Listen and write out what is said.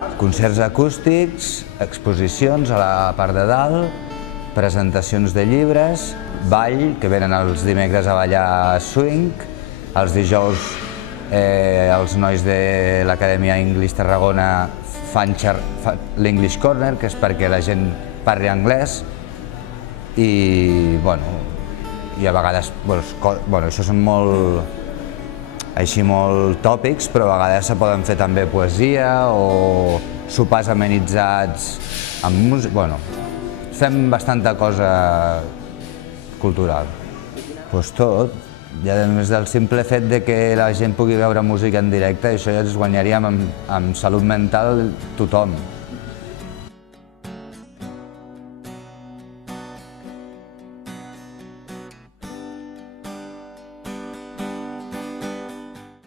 Concerts acústics, exposicions a la part de dalt, presentacions de llibres, ball, que venen els dimecres a ballar swing, els dijous els nois de l'Acadèmia English Tarragona fan l'English Corner, que és perquè la gent parli anglès, i a vegades, això són molt tòpics, però a vegades se poden fer també poesia o sopars amenitzats amb música, fem bastanta cosa cultural. Doncs tot, ja només del simple fet que la gent pugui veure música en directe, això ja ens guanyaríem amb salut mental tothom.